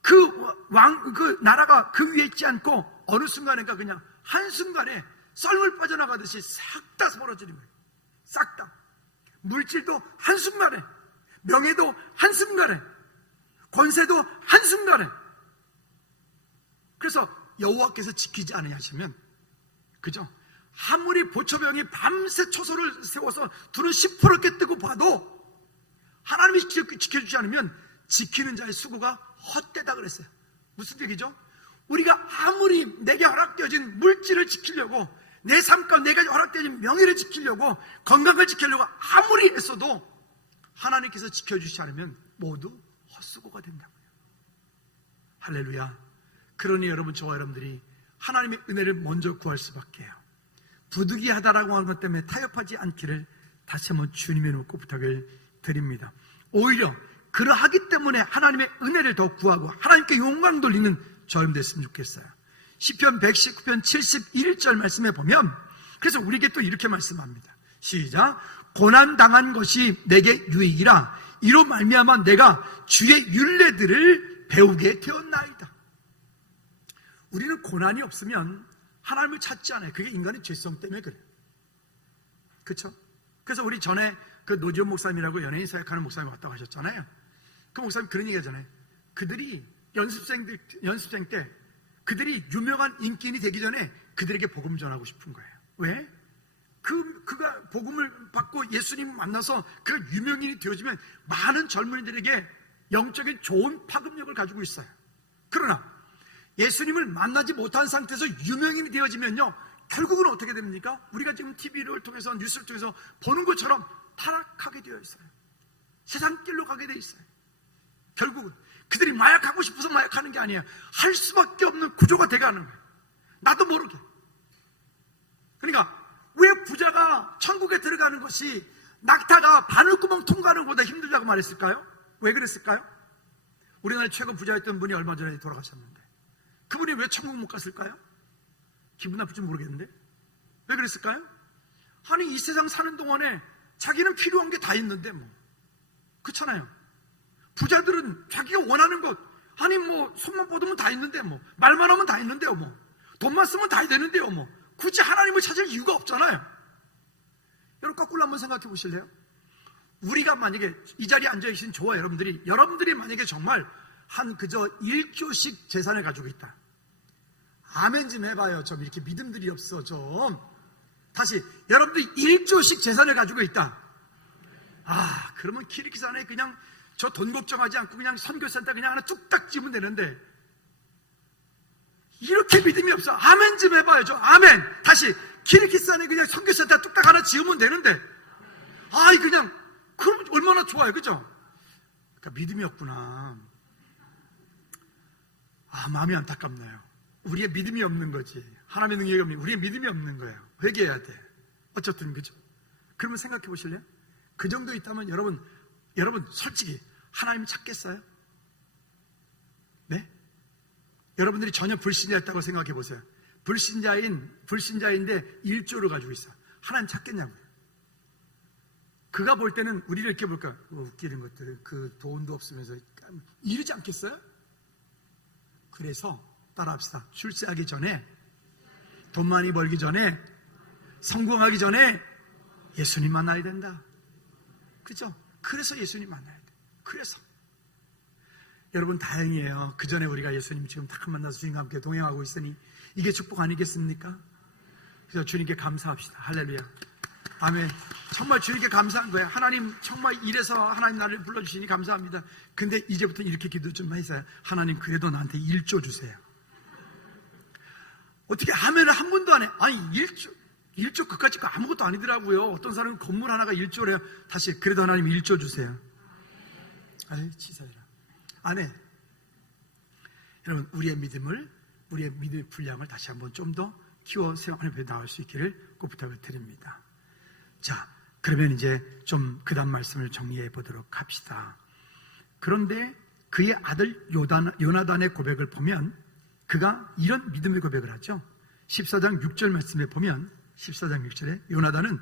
그 나라가 그 위에 있지 않고 어느 순간인가 그냥 한순간에 썰물 빠져나가듯이 싹 다 사라지는 거예요. 싹 다. 물질도 한순간에, 명예도 한순간에, 권세도 한순간에. 그래서 여호와께서 지키지 않으시면, 그죠? 아무리 보초병이 밤새 초소를 세워서 둘은 시퍼렇게 뜨고 봐도 하나님이 지켜주지 않으면 지키는 자의 수고가 헛되다 그랬어요. 무슨 얘기죠? 우리가 아무리 내게 허락되어진 물질을 지키려고, 내 삶 가운데 내가 허락되어진 명예를 지키려고, 건강을 지키려고 아무리 했어도 하나님께서 지켜주지 않으면 모두 헛수고가 된다고요. 할렐루야. 그러니 여러분, 저와 여러분들이 하나님의 은혜를 먼저 구할 수밖에 해요. 부득이하다라고 하는 것 때문에 타협하지 않기를 다시 한번 주님의 놓고 부탁을 드립니다. 오히려 그러하기 때문에 하나님의 은혜를 더 구하고 하나님께 영광 돌리는 저염 됐으면 좋겠어요. 시편 119편 71절 말씀에 보면, 그래서 우리에게 또 이렇게 말씀합니다. 시작. 고난당한 것이 내게 유익이라 이로 말미암아 내가 주의 율례들을 배우게 되었나이다. 우리는 고난이 없으면 하나님을 찾지 않아요. 그게 인간의 죄성 때문에 그래요. 그렇죠? 그래서 우리 전에 그 노지원 목사님이라고 연예인 사역하는 목사님 왔다고 하셨잖아요. 그 목사님 그런 얘기 하잖아요. 그들이 연습생 때 그들이 유명한 인기인이 되기 전에 그들에게 복음 전하고 싶은 거예요. 왜? 그가 복음을 받고 예수님 만나서 그 유명인이 되어지면 많은 젊은이들에게 영적인 좋은 파급력을 가지고 있어요. 그러나 예수님을 만나지 못한 상태에서 유명인이 되어지면요, 결국은 어떻게 됩니까? 우리가 지금 TV를 통해서, 뉴스를 통해서 보는 것처럼 타락하게 되어 있어요. 세상 길로 가게 되어 있어요. 결국은 그들이 마약하고 싶어서 마약하는 게 아니에요. 할 수밖에 없는 구조가 돼가는 거예요. 나도 모르게. 그러니까 왜 부자가 천국에 들어가는 것이 낙타가 바늘구멍 통과하는 것보다 힘들다고 말했을까요? 왜 그랬을까요? 우리나라 최고 부자였던 분이 얼마 전에 돌아가셨는데 그분이 왜 천국 못 갔을까요? 기분 나쁠 줄 모르겠는데 왜 그랬을까요? 아니, 이 세상 사는 동안에 자기는 필요한 게 다 있는데 뭐. 그렇잖아요. 부자들은 자기가 원하는 것, 아니 뭐 손만 뻗으면 다 있는데 뭐, 말만 하면 다 있는데요 뭐, 돈만 쓰면 다 되는데요 뭐, 굳이 하나님을 찾을 이유가 없잖아요. 여러분 거꾸로 한번 생각해 보실래요? 우리가 만약에 이 자리에 앉아계신 저와 여러분들이 만약에 정말 한 그저 1조씩 재산을 가지고 있다. 아멘 좀 해봐요. 좀 이렇게 믿음들이 없어 좀. 다시 여러분들이 1조씩 재산을 가지고 있다. 아, 그러면 키르기스탄에 그냥 저 돈 걱정하지 않고 그냥 선교센터 그냥 하나 뚝딱 지으면 되는데, 이렇게 믿음이 없어. 아멘 좀 해봐요. 좀 아멘. 다시 키르기스탄에 그냥 선교센터 뚝딱 하나 지으면 되는데, 아이 그냥 그럼 얼마나 좋아요, 그죠? 그러니까 믿음이 없구나. 아, 마음이 안타깝네요. 우리의 믿음이 없는 거지. 하나님의 능력이 없는, 우리의 믿음이 없는 거예요. 회개해야 돼. 어쨌든 그죠? 그러면 생각해 보실래요? 그 정도 있다면 여러분 솔직히 하나님 찾겠어요? 네? 여러분들이 전혀 불신자였다고 생각해 보세요. 불신자인데 1조를 가지고 있어. 하나님 찾겠냐고요? 그가 볼 때는 우리를 이렇게 볼까? 웃기는 것들, 그 돈도 없으면서 이러지 않겠어요? 그래서 따라합시다. 출세하기 전에, 돈 많이 벌기 전에, 성공하기 전에 예수님 만나야 된다. 그죠? 그래서 예수님 만나야 돼. 그래서 여러분 다행이에요. 그 전에 우리가 예수님 지금 딱 만나서 주님과 함께 동행하고 있으니 이게 축복 아니겠습니까? 그래서 주님께 감사합시다. 할렐루야. 아멘. 정말 주님께 감사한 거예요. 하나님 정말 이래서 하나님 나를 불러주시니 감사합니다. 근데 이제부터 이렇게 기도 좀 해주세요. 하나님 그래도 나한테 1조 주세요. 어떻게 아멘을 한 번도 안 해? 아니 1조 그까짓 거 아무것도 아니더라고요. 어떤 사람은 건물 하나가 1조래요. 다시 그래도 하나님 1조 주세요. 아이 치사해라. 안 해. 여러분 우리의 믿음의 분량을 다시 한번 좀 더 키워 하나님 앞에 나올 수 있기를 꼭 부탁을 드립니다. 자, 그러면 이제 좀 그 다음 말씀을 정리해 보도록 합시다. 그런데 그의 아들 요나단의 고백을 보면 그가 이런 믿음의 고백을 하죠. 14장 6절 말씀에 보면 14장 6절에 요나단은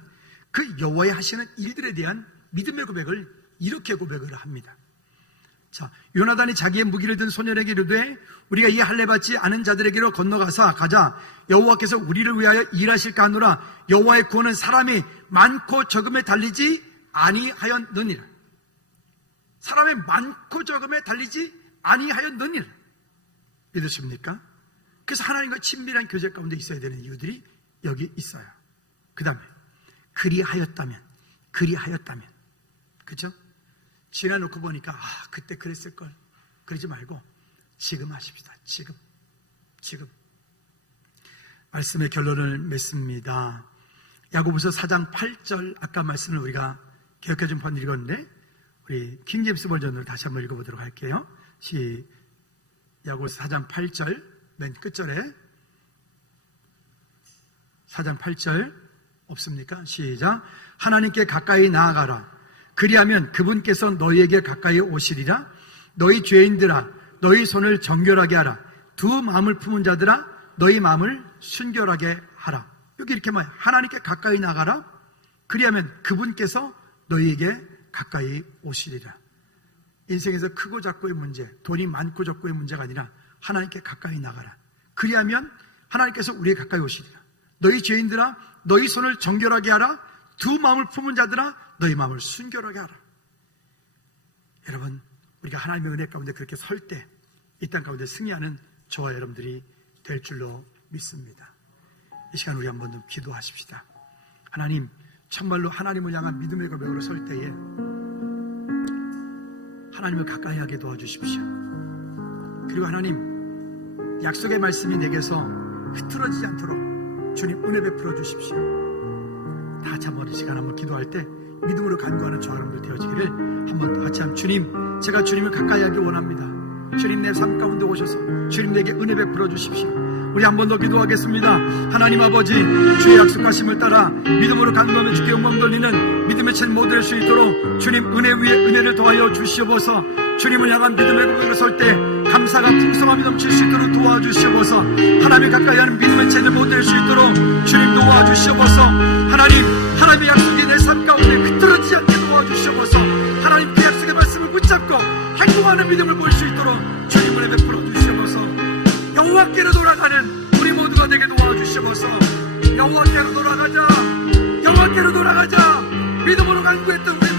그 여호와의 하시는 일들에 대한 믿음의 고백을 이렇게 고백을 합니다. 자, 요나단이 자기의 무기를 든 소년에게 이르되 우리가 이 할례 받지 않은 자들에게로 건너가서 가자. 여호와께서 우리를 위하여 일하실까 하노라. 여호와의 구원은 사람이 많고 적음에 달리지 아니하였느니라. 사람의 많고 적음에 달리지 아니하였느니라. 믿으십니까? 그래서 하나님과 친밀한 교제 가운데 있어야 되는 이유들이 여기 있어요. 그 다음에 그리하였다면 그죠? 지나놓고 보니까 그때 그랬을걸 그러지 말고 지금 하십시다. 지금 말씀의 결론을 맺습니다. 야고보서 4장 8절 아까 말씀을 우리가 개역해 준 번 읽었는데 우리 킹제임스 버전으로 다시 한번 읽어보도록 할게요. 야고보서 4장 8절 맨 끝절에 4장 8절 없습니까? 시작. 하나님께 가까이 나아가라. 그리하면 그분께서 너희에게 가까이 오시리라. 너희 죄인들아 너희 손을 정결하게 하라. 두 마음을 품은 자들아 너희 마음을 순결하게 하라. 여기 이렇게 말해요. 하나님께 가까이 나가라. 그리하면 그분께서 너희에게 가까이 오시리라. 인생에서 크고 작고의 문제, 돈이 많고 적고의 문제가 아니라 하나님께 가까이 나가라. 그리하면 하나님께서 우리에게 가까이 오시리라. 너희 죄인들아 너희 손을 정결하게 하라. 두 마음을 품은 자들아 너희 마음을 순결하게 하라. 여러분 우리가 하나님의 은혜 가운데 그렇게 설 때 이 땅 가운데 승리하는 저와 여러분들이 될 줄로 믿습니다. 이 시간 우리 한번 더 기도하십시다. 하나님 정말로 하나님을 향한 믿음의 고백으로 설 때에 하나님을 가까이 하게 도와주십시오. 그리고 하나님 약속의 말씀이 내게서 흐트러지지 않도록 주님 은혜 베풀어 주십시오. 다 같이 한번 이 시간 한번 기도할 때 믿음으로 간구하는 저와 여러분들 되어지기를 한번 같이 한번 주님 제가 주님을 가까이 하기 원합니다. 주님 내 삶 가운데 오셔서 주님 내게 은혜 베풀어 주십시오. 우리 한 번 더 기도하겠습니다. 하나님 아버지 주의 약속하심을 따라 믿음으로 간구하며 주께 영광 돌리는 믿음의 책 모두 될 수 있도록 주님 은혜 위에 은혜를 더하여 주시옵소서. 주님을 향한 믿음의 고백으로 설 때 감사가 풍성함이 넘칠 수 있도록 도와주시옵소서. 하나님을 가까이 하는 믿음의 제대로 못될 수 있도록 주님 도와주시옵소서. 하나님의 약속이 내 삶 가운데 흐트러지지 않게 도와주시옵소서. 하나님 그 약속의 말씀을 붙잡고 행동하는 믿음을 볼 수 있도록 주님 은혜 베풀어 주시옵소서. 여호와께로 돌아가는 우리 모두가 되게 도와주시옵소서. 여호와께로 돌아가자. 여호와께로 돌아가자. 믿음으로 간구했던 우리